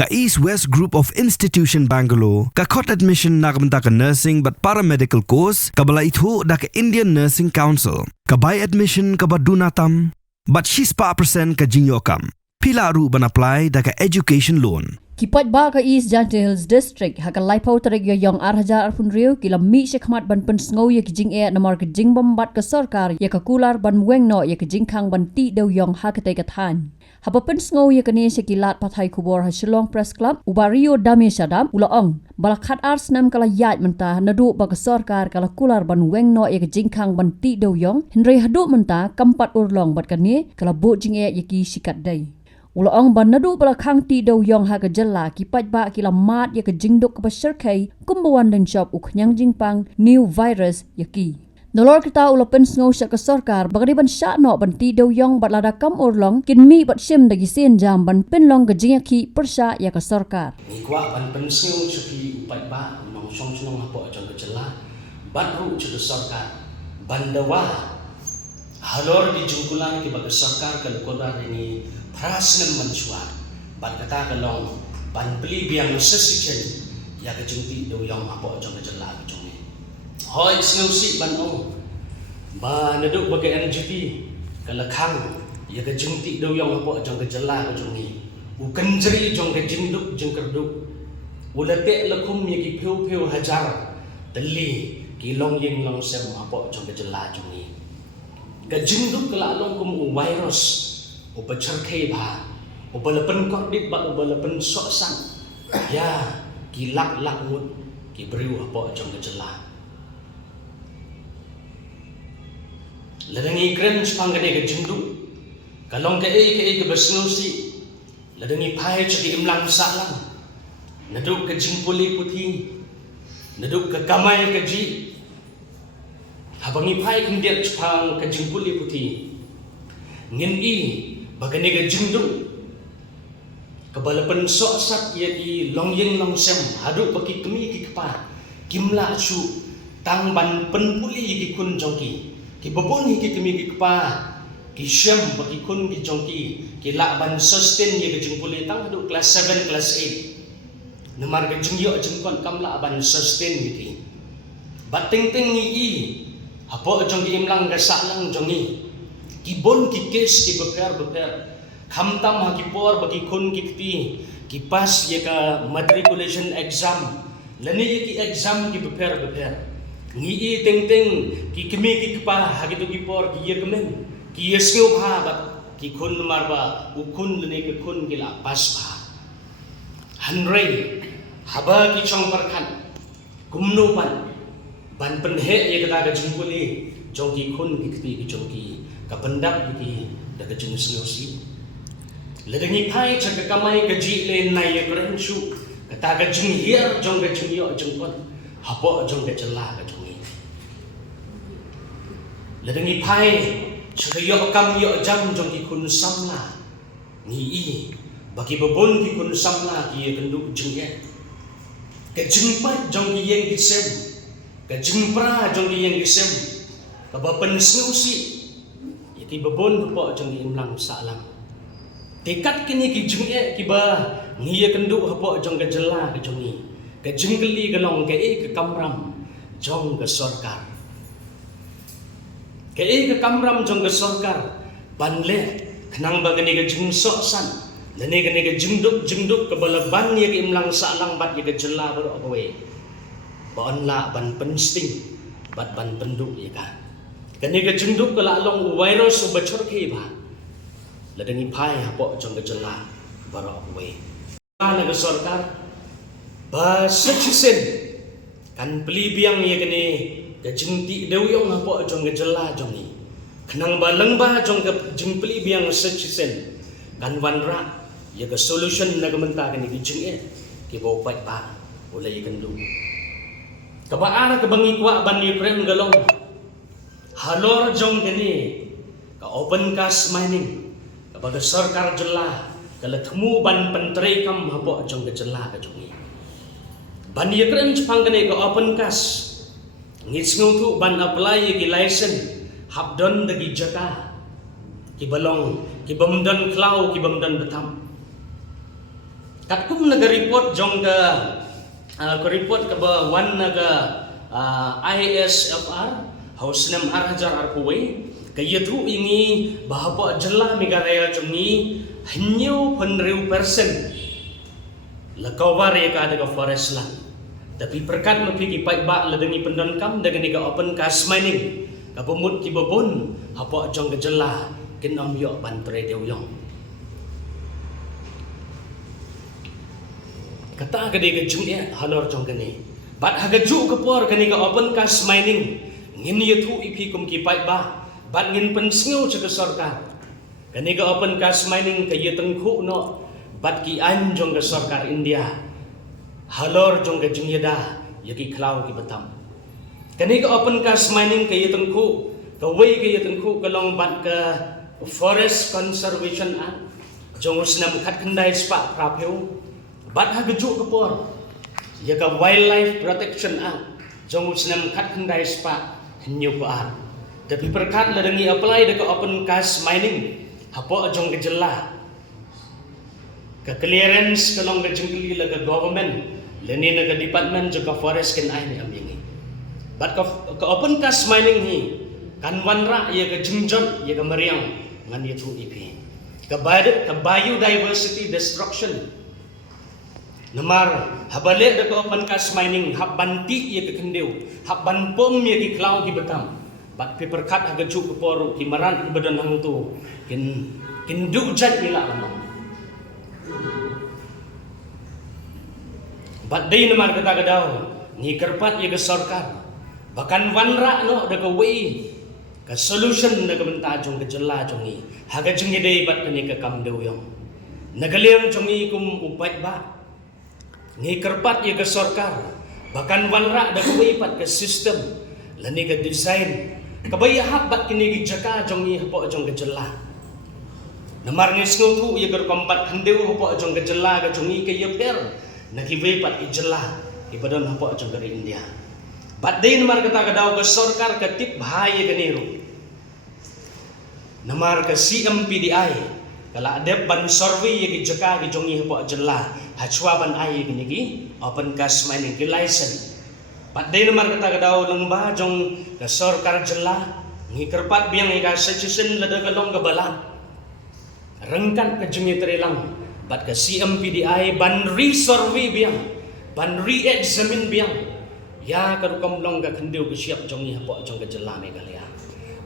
Ka East West Group of Institution Bangalore, ka khot admission na kamta ka nursing but paramedical course, ka bala itho da ka Indian Nursing Council, ka buy admission ka badunatam, but she's pa percent ka jinyokam. Pila ru ban apply da ka education loan. Kipat ba ka East Jante Hills District haka laipaw tarig yung arhajar arpun riyo kila mi syakmat ban pensngaw ya kijing e na mar kijing bambat ka sarkar ya kakular ban weng no ya kijing kang ban ti daw yung hakatay kathan. Hapa pensngaw ya kani syakilat patay kubor ha Shillong Press Club ubario dami syadam ulaong balakat ars nam kala yat mentah nadu ba ka sarkar kala kular ban weng no ya kijing kang ban ti daw yung henry hadu mentah kampat urlong bat kani kala bo jing e ya ki sikat day. Ulaong ban nadu bala khang ti daw yong ha ka jalla kipat ba kila mat ya ka jingdok ka basarkay kumbawan dan shop uknyang jingpang new virus yaki. Nolor kita ulapen sngaw sa ka sarkar bagadi ban sya no ban ti daw yong bat lada kam urlong kinmi bat sim dagi sin jam ban penlong ka jingaki persya ya ka sarkar. Nikwa ban pensngaw suki upat ba nong song sunong hapo ajang ka jalla ban ru sa sarkar bandawa halor di jungkulang ki baga sarkar kalukura ini prasnam manswa ban kata kalong ban beli biang sesichen ya ka jungti do yang apo jong ka jalla ka jong ni hoi snausi ban ong ba nadu baga NGP kalakhang ya ka jungti do yang apo jong ka jalla ka jong ni u kanjri jong ka jingduk jeng kerduk ulate lakum ya ki pheu pheu hajar tali ki long yeng long sem apo jong ka jalla jong ni ka jingduk kala long kum virus upacarkai ba ubalapan kodit ba ubalapan soksan ya kilak lakmut ki beriu apa jong kejela ladangi kren spangane ke jindu kalong ke besnusi ladangi pai cedi imlang salang naduk ke jingpuli putih naduk ke kamai ke ji habangi pai kendiat spang ke jingpuli putih ngin i bagani ga jingdu kabalapan soksat ya di longyeng longsem hadu bagi kemi ki kepa kimla su tangban penpuli ki kun jongki ki babon ki kemi ki kepa ki syam bagi kun ki jongki ki lakban sustain ya ga jingpuli tang hadu kelas 7 kelas 8 nemar ga jingyo jingkon kamla ban sustain ki bating ting i hapo jongki imlang ga salang jongi kibon ki kes ki beper khamtam ha ki por bagi kun ki kti ki pas ye ka matriculation exam lani ye ki exam ki beper ngi i teng ki kemi ki pa ha ki to ki por ki ye kemen ki ye skeu ha bat ki kun marba ukun lani ki kun ki la pas ba hanrei haba ki chong parkhan kumno ban penhe ye ka ga jingpuli jong ki kun ki kti ki jong ki kapendak di daga jenis ngosi ledengi pai caka kamai gaji le nai keren su kata ga jing hier jong ga jing yo jong kon hapo jong ga jela ga jong ni ledengi pai caka yo kam yo jam jong ki kun samla ni i bagi babon ki kun samla ki kenduk jing ye ga jing pa jong ki yeng ki sem ga jing pra jong ki yeng ki sem ka bapen ngosi ki babon po jong imlang salang tekat kini ki jung e ki ba ngiya kendu hapo jong ka jela ka jong ni ka jinggeli galong ka e ka kamram jong ka sarkar ka e ka kamram jong ka sarkar banle khnang ba gani ka jung soksan lani gani ka jingduk ka balaban ya ki imlang salang bat ya ka jela baro awe bon la ban pensting bat ban penduk ya ka kani ka jingduk kala long virus ubachor ke ba ladangi pai hapo jong ka jela baro we ana ka sarkar ba sechisen kan beli biang ye kani ka jingti dewyong hapo jong ka jela jong ni khnang ba lengba jong ka jing beli biang sechisen kan wanra ye ka solution na gamenta kani ki jing e ki bo pat ba ulay kandu ka ba ara ka bangi kwa ban ni prem galong halor jong gani ka open cast mining kabaga sarkar jela kala themu ban pentre kam hapo jong ka jela ka jongi ban ye kren chpang gani ka open cast ngits ngutu ban apply ki license habdon dagi jaka ki balong ki bamdan klau ki bamdan batam kat kum naga report jong ke report ke wan naga ISFR haus nam arhajar arpuwe ke yatu ini bahapa jela migaraya jongi hanyo penriu persen lakawar ya ka daga forest land tapi perkat mapigi paibak ladengi pendonkam dengan iga open cast mining kapumut ki babon hapa jong gejela kin om yo bantre dewyong kata gede gejung ya halor jong kene bat hagaju kapor kani ga open cast mining ngin yatu ipi kum ki paibak bat ngin pensngu ke sarkar kani ga open cast mining ka yetengku no bat ki anjong ke sarkar India halor jong ke jingyada yaki klau ki batam kani ka open cast mining ka yetengku ka way ka yetengku ka long bat ka forest conservation act jong usnam khat khandai spa prapeu bat hagaju kapor yaka wildlife protection act jong usnam khat khandai spa hinyo pa tapi perkat ladangi apply dekat open cast mining hapo jong gejela ke clearance kalong gejengli laga government leni naga department juga forest ken ai ni amyingi but ke open cast mining hi kan wanra ye ke jengjot ye ke meriang ngan ye tu ipi ke biodiversity destruction namar habale dekat open cast mining hab banti ye ke kendeu hab ban pom ye ki klau ki betam bat paper cut aga ju ke poru ki maran ki badan hang tu kin du jat ila kan bat dei namar kata gadau ni kerpat ye ke sarkar bahkan wanra no de ke way ke solution de ke benta jong ke jela jongi haga jengi dei bat kani ke kam deu yong nagaliang jongi kum upai ba ni kerpat ye ke sarkar bahkan wanra de ke way pat ke system lani ke design kabaya habat kini gijaka jongi hapo jong gejela namar ni sngu ye ger kompat handeu hapo jong gejela ga jongi ke yeper nakiwe pat gejela ibadon hapo jong dari India bat dei namar kata gadau ke sarkar ke tip bhai ke niru namar ke CMPDI kala adep ban survey ye gijaka ge jongi hapo jela hachwa ban ai ke niki open cast mining ke license pat dei namar kata gadau lengba jong ke sarkar jela ngi kerpat biang ika suggestion lada kalong gabala rengkan ke jengi terilang bat ke CMPDI ban re-survey biang ban re-examine biang ya karukam long ka kendeu ke siap jongi hapo jong ke jela megalia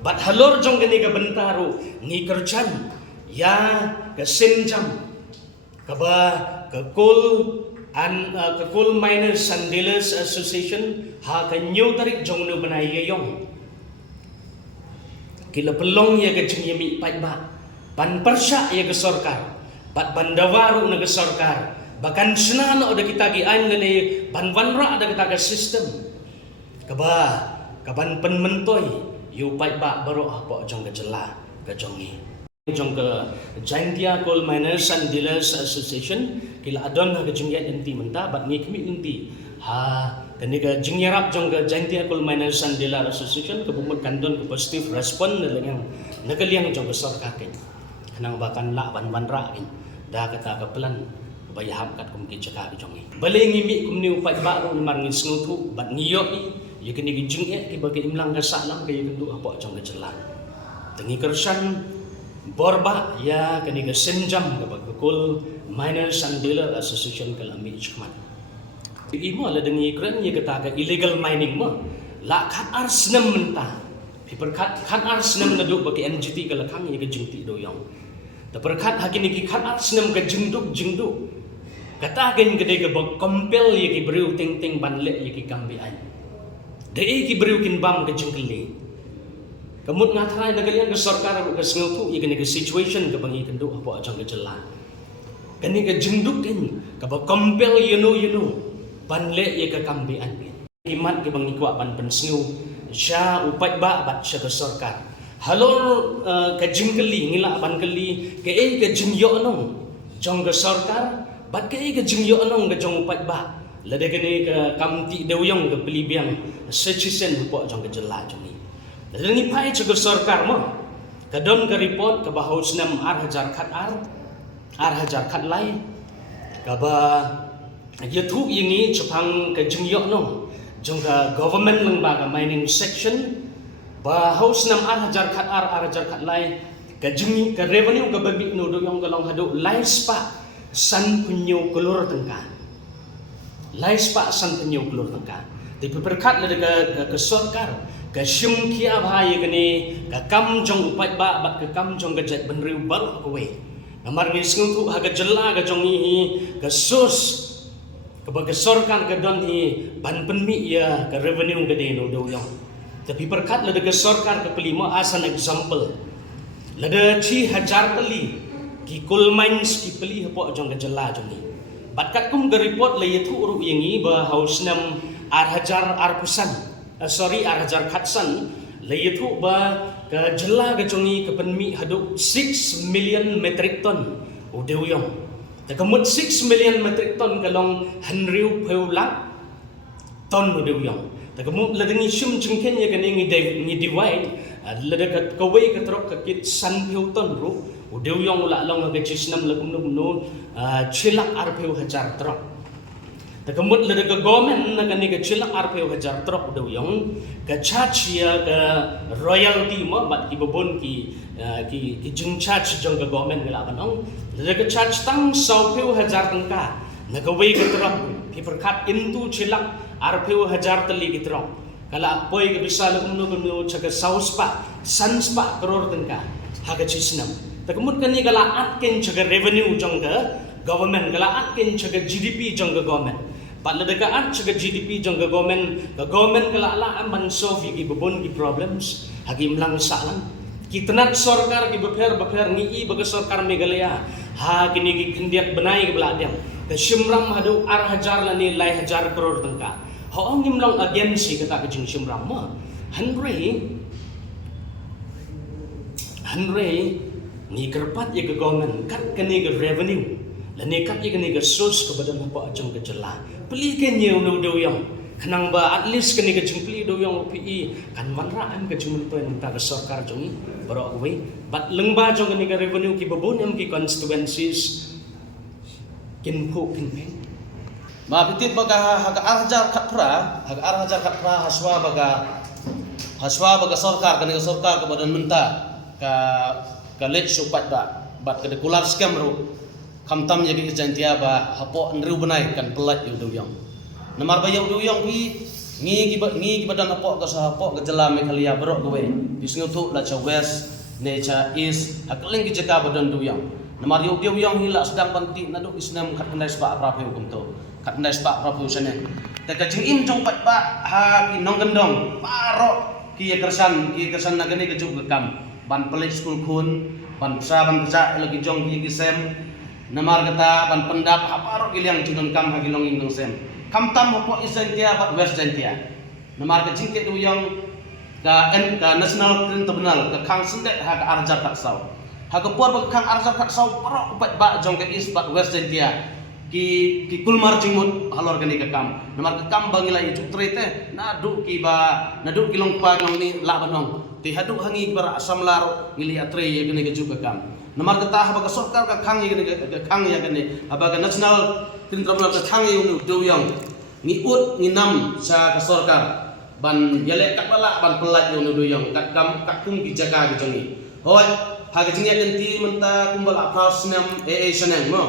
bat halor jong ke ni ka bentaru ngi kerjan ya ke senjam kaba ke coal miners and dealers association ha ka new tarik jong nu banai yong kila pelong ye ke jeng yemi pai ba ban persya ye ke sarkar bat bandawaru na ke sarkar bahkan senano ada kita gi an ngene ban wanra ada kita ke system kaba kaban penmentoy yu pai ba baro apa jong ke jela ke jongi jong ke Jaintia Coal Miners and Dealers Association kila adon ha ke jengyat enti menta bat ngi kemi enti ha kani ke jengyarap jong ke Jaintia Coal Miners and Dealers Association ke bumut kandon ke positive respon dengan nagaliang jong ke sarkar ken nang bakan la ban ra ken da kata ke plan bayahap kat kum ki jaka ke jongi bale ngi mi kum ni upai ba ro mar ngi snutu bat ngiyo ni ye kani ke jengyat ke bagi imlang ke salam ke kendu apa jong ke jelan tengi kersan borba ya kani ke senjam ke Coal Miners and Dealers Association ke lami chman imo la dengi kren ye kata ke illegal mining mo la khat ar snam menta piper khat ar snam na du baki NGT ke lakhang ye ke jingti do yong ta perkhat hakini ki khat ar snam ke jingduk kata gen gede ke bak compel ye ki breu ting ting banle ye ki kambi ai de e ki breu kin bam ke jingkli kemut ngatrai nagalian ke sarkar ke sngutu ye kene ke situation ke bangi kendu apa ajang ke jela kene ke jenduk ken ke ba compel you banle ye ke kambi an imat ke bangi kwa ban pensngu sha upai ba bat sha ke sarkar halor ke jingkeli ngila ban keli ke e ke jingyo nong jong ke sarkar bat ke e ke jingyo nong ke jong upai ba lade kene ke kamti dewyong ke pelibiang suggestion apa ajang ke jela jongi Lani pai juga sarkar mo kadon ke report ke bahaus nam ar hajar khat lai kaba yathuk yingi chapang ka jingyok no jongka government lembaga mining section ba house nam ar hajar khat lai ka jingi ka revenue ka babi no do yong galong hadu lai spa san punyo kolor tengka lai spa san punyo kolor tengka ti perkat le ka sarkar ka shim kia bhai gani ka kam jong upat ba bat ka kam jong gajat benriu bar kowe namar ni sing tu haga jela ga jong hi ka sus Kebaga sorkan ke don hi ban penmi ya ke revenue gede no do yang. Tapi perkat lada ke sorkan ke pelima as an example. Lada chi hajar peli ki coal mines ki peli hapo jong ke jela jong ni. Bat kat kum ke report le yathu ru yang ni ba haus nam ar hajar ar pusan. Ar hajar khatsan le yathu ba ke jela ke jong ni ke penmi haduk 6 million metric ton do yang. Takamut 6 million metric ton kalong hanriu peulak ton mo dewyong. Takamut ladangi sum jingken ya kani ngi divide ladakat kawai katrok kakit san peu ton ru dewyong ula long ga chisnam lakum no chilak arpeu hajar trok. Takamut ladaga government na kani ga chilak arpeu hajar trok dewyong ka charge ya ka royalty mo bat ki babon ki jing charge jong ka government ngala banong ladaga charge tang sau hajar tengka nagawai ka trok ki perkat into chilak arpeu hajar tali ki trok kala poi ka bisa lakum no chaga sau spa san spa crore tengka haga chisnam takamut kani kala atken chaga revenue jong ka government kala atken chaga GDP jong ka government pat ladaga at chaga GDP jong ka government kala ala man solve ki babon ki problems hagi mlang salang kitnat sarkar ki beper ngi baga sarkar Meghalaya ha kini ki kendiak benai ke beladang ke shimram hadu ar hajar lani lai hajar crore tengka ho ngim long agency kata ke jing shimram ma hanre ni kerpat ye ke government kat kini ke revenue lani kat ye kini ke source ke badan apa ajong ke jela peli ke nyeu no do yang kanang ba at least kini ke jingpli do yang PE kan manraan ke jumun toy nang ta sarkar jongi baro we bat lengba jong kini ke revenue ki babon am ki constituencies kinpo kinpeng ma pitit baga haga arhajar khatpra haswa baga sarkar kani sarkar ke badan menta ka let supat bat ke kular scam ru kamtam yagi jantia ba hapo nriu benai kan pelat yu do yang namar ba yu do yang pi ngi ki badan hapo ka sa hapo ke jela Meghalaya berok kowe bisngu tu la cha west ne cha east hakling ki jaka badan do yang namar yu do yang hila sedang panti nadu isnam khat kendai spa prapu kum to khat kendai spa prapu sane ta ka jing im jong pat ba ha ki nong gendong paro ki kersan nagani ke juk kam ban pelik school kun ban psa lagi jong ki sem namar kata ban pendap aparo giliang judon kam hagi long indong sem kam tam hopo isentia bat west jentia namar ke jingke du yang ka national tribunal ka khang sendet ha ka arjar tak sau ha ka por ba khang arjar tak sau paro upat ba jong ke is bat west jentia ki kulmar jingmut halor kani ka kam namar ka kam bangila itu trete nadu ki long pa long ni la banong ti hadu hangi bara asam lar ngili atre ye kani ka juga kam namar kata habaga sarkar ka khang ye khang ya kani habaga national tribunal ka khang ye do yang ni ut ni nam sa ka sarkar ban yale katbala ban pelat yo do yang kat kam kat kum ki jaga ki jongi hoi haga jingya ganti menta kumbal apras nam senang mo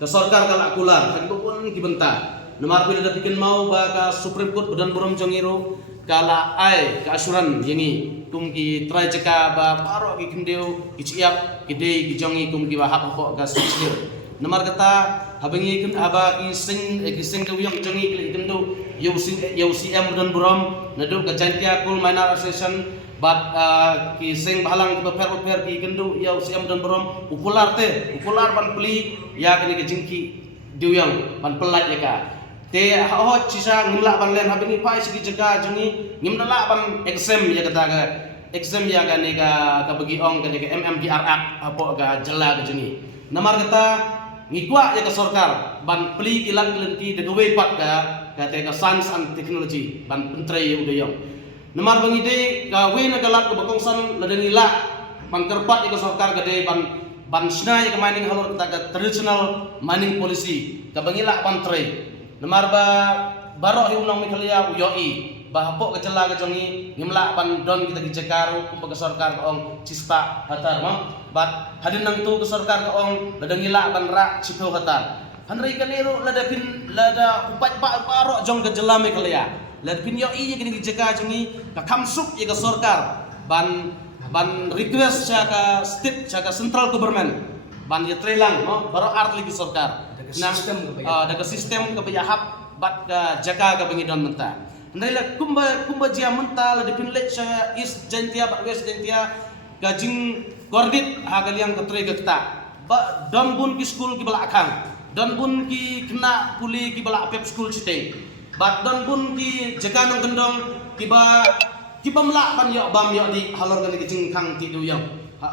ka sarkar kala kular hagi pun ki benta namar pila datikin mau ba ka supreme court badan buram jongiro kala ai ka asuran yeni kum ki try jaka ba paro ki kendeu ki ciap ki dei ki jongi kum ki ba hak ho ka sisir namar kata habangi kum aba ki sing de yang jongi ki kendo UCM badan buram nadu ka jantia kul minor association bat ki sing bahalang ki per ki kendo UCM badan buram upular ban peli ya kini ke jingki diuyang ban pelat ya ka te ho cisa ngimla ban len habini pai sigi jaga jungi ngimla ban exam ya kata ga exam ya ga ne ga bagi ong ga ne ga MMDR apa ga jela ga jungi namar kata ngikwa ya ka sarkar ban peli kilang kelenti de gawe pat ga te ka science and technology ban pentre yu de yong namar bangi de ga we na galat ka bakongsan ladeni la ban kerpat ya ka sarkar ga de ban sina ya mining halor kata traditional mining policy kabangila pantre namar ba barok hiunong Mikhalia uyoi bahapok kecela kejongi ngimla pan don kita gijekaru kumpa kesorkar ong cista hatar mo bat hadin nang tu kesorkar ong ladangila pan rak cipo hatar hanri kaniru lada upat barok jong kecela Mikhalia lad pin yoi gini gijeka jongi ka kamsuk ye kesorkar ban request ka state ka central government ban ye trelang no barok art lagi sorkar nang daga sistem ka bayahap bat ka jaga ka bangidon menta Naila kumba jia mental di pinlet sa East Jentia bat West Jentia gajing gordit hagaliang ketre gekta ba don bun ki school ki bala akang don bun ki kena kuli ki bala pep school cite bat don bun ki jaga nang gendong ki ba melak ban yo bam yo di halor gani gajing kang ti du yo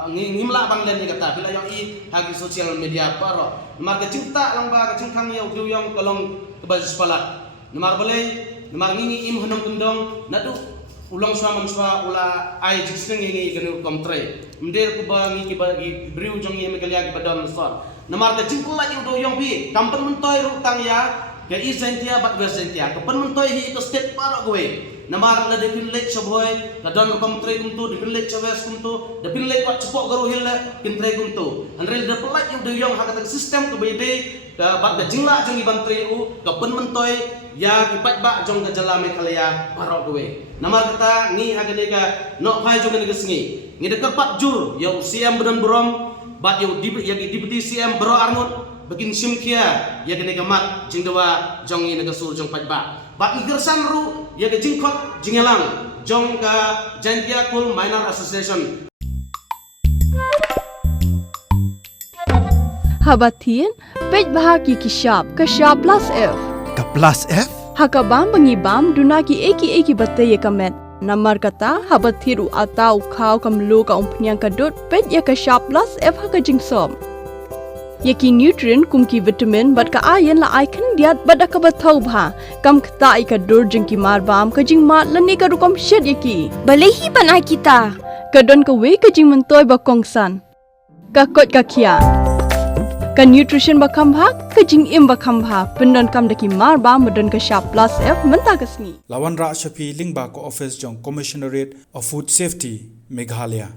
ngimla bang len ni kata bila yo i hagi sosial media paro mar gajing ta lang ba gajing kang yo du yo kolong ke baju sepalat namar boleh namar ngingi im honong kendong nadu ulang swa ula ai jiseng ngingi ganu komtre mder ku ba ngi ki ba gi briu jong ngi megalia ki badon sor namar de jingpula yu do yong pi kampen mentoy ru tang ya ke i sentia bat ver sentia kapan mentoy hi to state paro goe namar la de pinlet soboy ka don komtre kumtu de pinlet chawes kumtu de pinlet wat cepok garu hil pintre kumtu anrel de pelat yu do yong hakata sistem ku bede ka bat de jingla jong i bantre u kapan mentoy ya kipat bak jong ke jala Mikhalia barok gowe namar kata ngi hagane ka nok phai jong ke sengi ngi de kepat jur yo CM bedan brom bat yo deputy CM bro arngut begin simkia ya gane gamat jingdewa jong i sul jong pat bat igersan ru ya ke jingkot jingelang jong ka Jantia Coal Miner Association Habatin pej bahagi kishap plus F Ka plus F? Hakabam bangibam dunaki eki batay kamet. Namar kata habathiru atau kau kamlu ka umpnyang kadut pet ya ka sharp plus F haka jingsom. Yaki nutrient kumki vitamin bat ka ayan la aikan diat bada ka bathau bha kam kata ika dur jingki marbam ka jing mat lani ka rukom shed yaki. Balehi panai kita. Kadon ka we ka jing mentoy bakongsan. Ka kot ka kia. Ka nutrition bakam bha ka jing im bakam bha pendon kam daki marba medon ka sharp plus F menta kasni Lawan Rak Shafi Lingba ko office jong Commissionerate of Food Safety Meghalaya